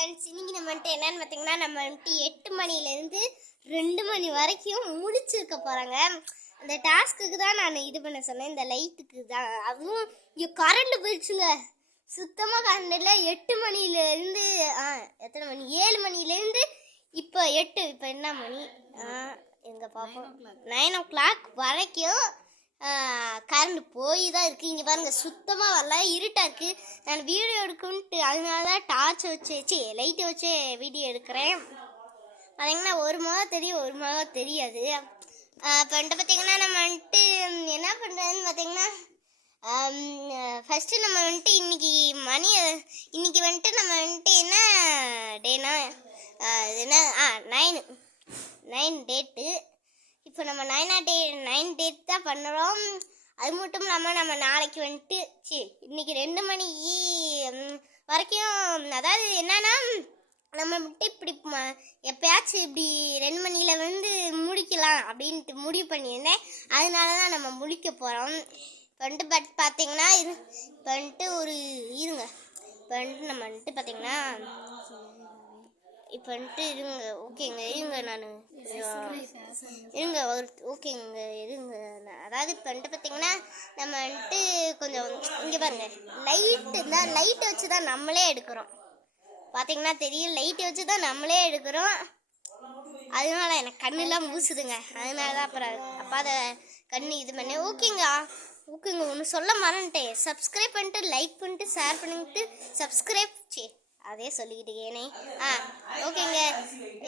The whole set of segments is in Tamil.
ஃப்ரெண்ட்ஸ், இன்னைக்கு நம்ம வந்துட்டு என்னன்னு பார்த்தீங்கன்னா, நம்ம வந்துட்டு 8 மணிலேருந்து 2 மணி வரைக்கும் முடிச்சிருக்க போகிறாங்க. அந்த டாஸ்க்குக்கு தான் நான் இது பண்ண சொன்னேன், இந்த லைட்டுக்கு தான். அதுவும் இங்கே கரண்ட் போயிடுச்சுங்க, சுத்தமாக கரண்ட் இல்லை. 8 மணிலேருந்து எத்தனை மணி, 7 மணிலேருந்து இப்போ 8, இப்போ என்ன மணி, எங்கள் பார்ப்போம் 9 o'clock வரைக்கும் கரண்ட் போய் தான் இருக்குது. இங்கே பாருங்கள், சுத்தமாக வரல, இருட்டாக இருக்குது. நான் வீடியோ எடுக்கணுன்ட்டு அதனால தான் டார்ச் வச்சு லைட்டை வச்சு வீடியோ எடுக்கிறேன். பார்த்தீங்கன்னா ஒரு முகம் தெரியும், ஒரு முகம் தெரியாது. இப்போ வந்துட்டு பார்த்தீங்கன்னா நம்ம வந்துட்டு என்ன பண்ணுறதுன்னு பார்த்தீங்கன்னா, ஃபஸ்ட்டு நம்ம வந்துட்டு இன்னைக்கு வந்துட்டு நம்ம வந்துட்டு என்ன டேனா என்ன 9 டேட்டு. இப்போ நம்ம 9 டேட் தான் பண்ணுறோம். அது மட்டும் இல்லாமல் நம்ம நாளைக்கு வந்துட்டு இன்னைக்கு 2 மணி வரைக்கும், அதாவது என்னன்னா நம்ம வந்துட்டு இப்படி எப்பயாச்சும் இப்படி 2 மணியில் வந்து முடிக்கலாம் அப்படின்ட்டு முடிவு பண்ணியிருந்தேன். அதனால தான் நம்ம முடிக்க போகிறோம். இப்போ வந்துட்டு பார்த்தீங்கன்னா இப்போ வந்துட்டு இருங்க, இப்போ வந்துட்டு நம்ம வந்துட்டு பார்த்தீங்கன்னா இப்போ வந்துட்டு இருங்க, ஓகேங்க, இருங்க, நான் இருங்க ஓகேங்க, இருங்க. அதாவது இப்போ வந்துட்டு பார்த்தீங்கன்னா நம்ம வந்துட்டு கொஞ்சம் இங்கே பாருங்க, லைட்டை வச்சு தான் நம்மளே எடுக்கிறோம். பார்த்தீங்கன்னா தெரியும், லைட்டை வச்சு தான் நம்மளே எடுக்கிறோம். அதனால எனக்கு கண்ணெல்லாம் மூசுதுங்க. அதனால தான் அப்போ அதை கண்ணு இது பண்ணி ஓகேங்க. ஒன்று சொல்ல மறந்துட்டேன், சப்ஸ்கிரைப் பண்ணிட்டு லைக் பண்ணிட்டு ஷேர் பண்ணிட்டு சப்ஸ்கிரைப் அதே சொல்லிக்கிட்டு ஏனே ஓகேங்க.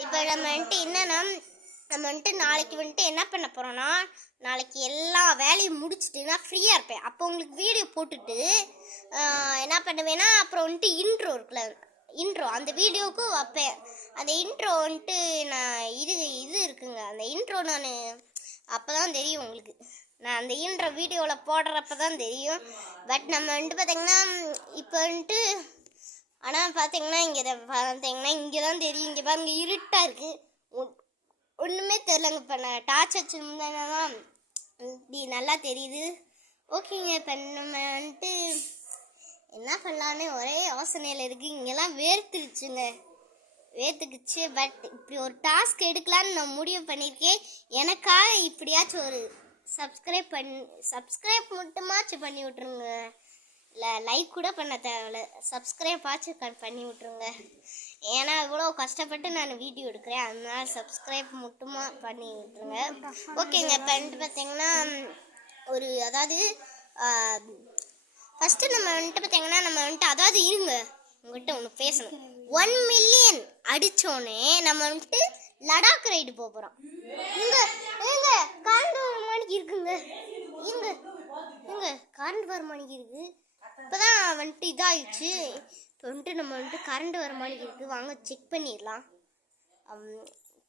இப்போ நம்ம வந்துட்டு என்னன்னா, நம்ம வந்துட்டு நாளைக்கு வந்துட்டு என்ன பண்ண போகிறோன்னா, நாளைக்கு எல்லா வேலையும் முடிச்சுட்டு நான் ஃப்ரீயாக இருப்பேன். அப்போ உங்களுக்கு வீடியோ போட்டுட்டு என்ன பண்ணுவேன்னா, அப்புறம் வந்துட்டு இன்ட்ரோ அந்த வீடியோவுக்கு வைப்பேன். அந்த இன்ட்ரோ வந்துட்டு நான் இது இருக்குங்க, அந்த இன்ட்ரோ நான் அப்போ தான் தெரியும் உங்களுக்கு. நான் அந்த இன்ட்ரோ வீடியோவில் போடுறப்ப தான் தெரியும். பட் நம்ம வந்துட்டு பார்த்திங்கன்னா இப்போ வந்துட்டு ஆனால் பார்த்தீங்கன்னா இங்கே தான் தெரியும். இங்கே பாருங்க, இருட்டாக இருக்குது, ஒன்றுமே தெரிலங்க. இப்போ நான் டார்ச் வச்சுருந்தேன்னா இப்படி நல்லா தெரியுது. ஓகேங்க, இப்போ நம்ம வந்துட்டு என்ன பண்ணலான்னு ஒரே யோசனையில் இருக்குது. இங்கெல்லாம் வேர்த்துக்குச்சு. பட் இப்படி ஒரு டாஸ்க் எடுக்கலான்னு நான் முடிவு பண்ணியிருக்கேன். எனக்காக இப்படியாச்சும் ஒரு சப்ஸ்கிரைப் மட்டுமாச்சும் பண்ணி விட்ருங்க. இல்லை லைக் கூட பண்ண தேவையில்ல, சப்ஸ்கிரைப் ஆச்சு பண்ணி விட்ருங்க. ஏன்னா இவ்வளோ கஷ்டப்பட்டு நான் வீடியோ எடுக்கிறேன், அதனால சப்ஸ்கிரைப் மட்டுமா பண்ணி விட்ருங்க. ஓகேங்க, இப்போ வந்துட்டு பார்த்தீங்கன்னா அதாவது ஃபஸ்ட்டு நம்ம வந்துட்டு பார்த்தீங்கன்னா நம்ம வந்துட்டு அதாவது இருங்க, உங்கள்கிட்ட ஒன்று பேசணும். 1 மில்லியன் அடித்தோடனே நம்ம வந்துட்டு லடாக் ரைடு போகிறோம். கரண்ட் வர மணிக்கு இருக்குங்க, கரண்ட் வர மணிக்கு இருக்குது. இப்போதான் வந்துட்டு இதாகிடுச்சு. இப்போ வந்துட்டு நம்ம வந்துட்டு கரண்ட் வர மாதிரி இருக்குது, வாங்க செக் பண்ணிடலாம்.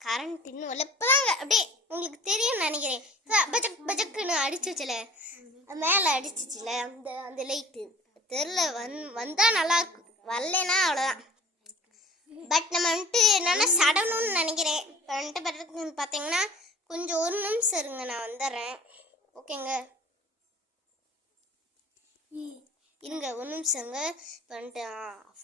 கரண்ட் இன்னும் வரல, இப்போதாங்க அப்படியே உங்களுக்கு தெரியும்னு நினைக்கிறேன். பஜக்குன்னு அடிச்சிச்சுல, மேலே அடிச்சிச்சுல அந்த லைட்டு தெரில, வந்தால் நல்லாயிருக்கு, வரலன்னா அவ்வளோதான். பட் நம்ம வந்துட்டு என்னென்னா சடணும்னு நினைக்கிறேன். இப்போ வந்துட்டு பார்த்தீங்கன்னா கொஞ்சம் 1 நிமிஷம் இருங்க, நான் வந்துடுறேன். ஓகேங்க, இருங்க 1 நிமிஷங்க. இப்போ வந்துட்டு